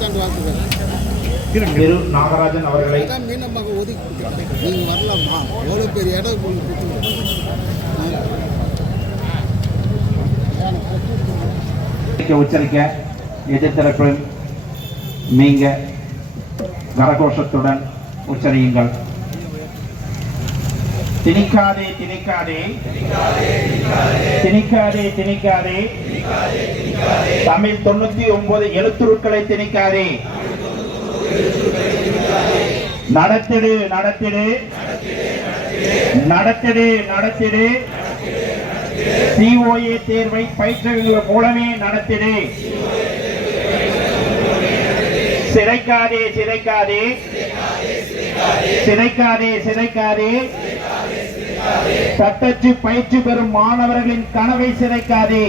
திரு நாகராஜன் அவர்களை மீனமாக ஒதுக்கி நீங்கள் வரலாமா எவ்வளோ பெரிய இடம் உச்சரிக்க எதிர்த்தரப்பில் நீங்க கரகோஷத்துடன் உச்சரியுங்கள். திணிக்காதே திணிக்காதே திணிக்காதே திணிக்காதே தமிழ் 99 எழுத்துருக்களை திணிக்காதே. நடத்திடு நடத்திடு நடத்திடு நடத்திடு COA தேர்வை பயிற்சிகள் மூலமே நடத்திடு. சிதைக்காதே சிதைக்காதே சிதைக்காதே சிதைக்காதே தட்டச்சு பயிற்சி பெறும் மாணவர்களின் கனவை சிதைக்காதே.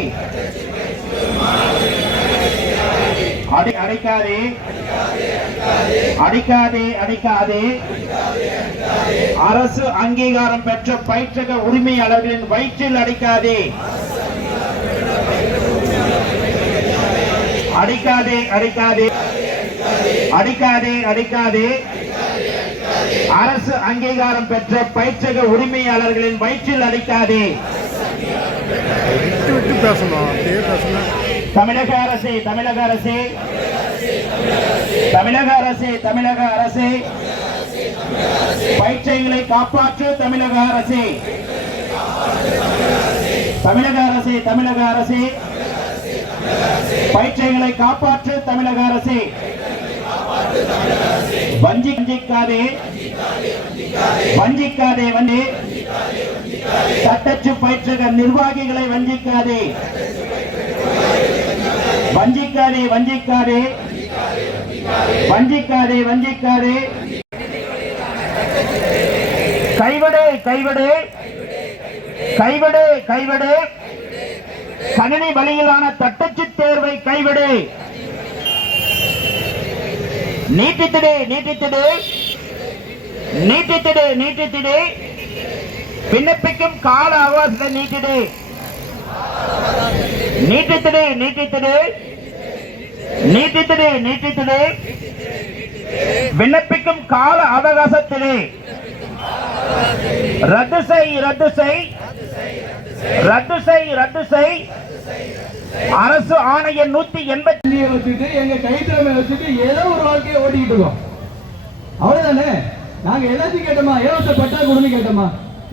அடிக்காதே அடிக்காதே அடிக்காதே அரசு அங்கீகாரம் பெற்ற பயிற்சக உரிமையாளர்களின் வயிற்றில் அடிக்காதே. அடிக்காதே அடிக்காதே அடிக்காதே அடிக்காதே அரசு அங்கீகாரம் பெற்ற பயிற்சக உரிமையாளர்களின் வயிற்றில் அடிக்காதே. தமிழக அரசே தமிழக அரசே தமிழக அரசே தமிழக அரசே பயிற்சிகளை காப்பாற்று. தமிழக அரசே தமிழக அரசே தமிழக அரசே பயிற்சிகளை காப்பாற்று. தமிழக அரசே வஞ்சிக்காதே வஞ்சிக்காதே வண்டி தட்டச்சு பயிற்சக நிர்வாகிகளை வஞ்சிக்காதே வஞ்சிக்காதே வஞ்சிக்காதே வஞ்சிக்காதே வஞ்சிக்காதே கைவிடு கைவிடு கைவிடு கைவிடு கணினி வழியிலான தட்டச்சு தேர்வை கைவிடு. நீட்டித்திடு நீட்டித்திடு நீட்டித்திடு நீட்டித்திடு விண்ணப்பிக்கும் கால அவகாசத்தை நீட்டிடு. நீட்டித்திடு நீட்டித்திடு நீட்டித்திடு நீட்டித்திடு விண்ணப்பிக்கும் கால அவகாசத்திலே ரத்து செய் ரத்து செய் ரத்து செய் ரத்து செய். அரசு ஆணைய 180 வச்சுட்டு எங்க கைத்திறமை வச்சுட்டு ஏதோ ஒரு வாழ்க்கையை ஓட்டிக்கிட்டு இருக்கோம். அவ்வளவுதானே. நாங்க எல்லாத்தையும் கேட்டோமா? இலவச பட்டா கொடுன்னு கேட்டோமா?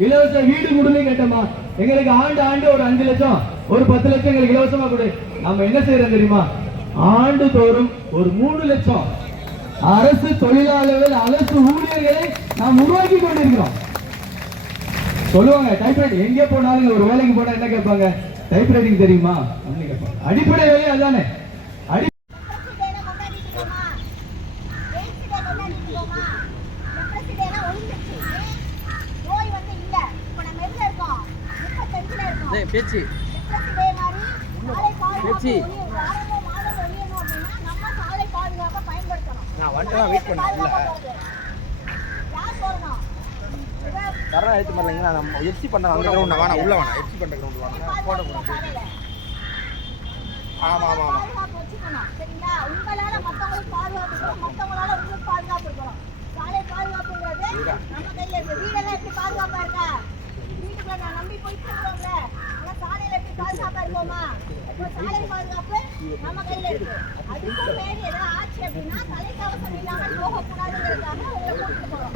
இலவச வீடு கொடுன்னு கேட்டோமா? எங்களுக்கு ஆண்டு ஆண்டு ஒரு 5 லட்சம் ஒரு 10 லட்சம் எங்களுக்கு இலவசமா கொடு. நம்ம என்ன செய்யறோம் தெரியுமா? ஆண்டு தோறும் ஒரு 3 லட்சம் அரசு தொழிலாளர்கள் அரசு ஊழியர்களை நாம் உருவாக்கி கொண்டிருக்கிறோம். சொல்லுவாங்க டைப்ரைட்டிங் எங்கே போனாலும் ஒரு வேலைக்கு போனா என்ன கேட்பாங்க? டைப்ரைட்டிங் தெரியுமா? அடிப்படை வேலையே அதானே. பேச்சு பேச்சு நான் வந்துட்டு வெயிட் பண்ணேன். தரம் எடுத்து வரலைங்களா? நம்ம எஃப்சி பண்ணுறேன் அந்த கிரவுண்ட் வேணாம் உள்ள வேணாம் எஃப்சி பண்ணுற கிரவுண்ட் வேணாம் போட போகிறோம். ஆமாம் ஆமாம் ஆமாம் சரிங்களா? உங்களால மற்றவங்களுக்கு பாதுகாப்பு இருக்கணும், மற்றவங்களால உங்களுக்கு பாதுகாப்பு இருக்கணும். சாலை பாதுகாப்புங்கிறது நம்ம கையில் இருக்கு. வீடெல்லாம் எப்படி பாதுகாப்பா இருக்கா? வீட்டுக்குள்ள நான் நம்பி போயிட்டு இருக்கோம்ல, ஆனால் சாலையில எப்படி பாதுகாப்பா இருக்கோமா? இப்போ சாலை பாதுகாப்பு நம்ம கையில இருக்கு. அதுக்கும் மேலே ஏதாவது ஆச்சு அப்படின்னா தலைக்கவசம் இல்லாமல் போகக்கூடாதுங்கிறதுக்காக உங்களை கூப்பிட்டு போறோம்.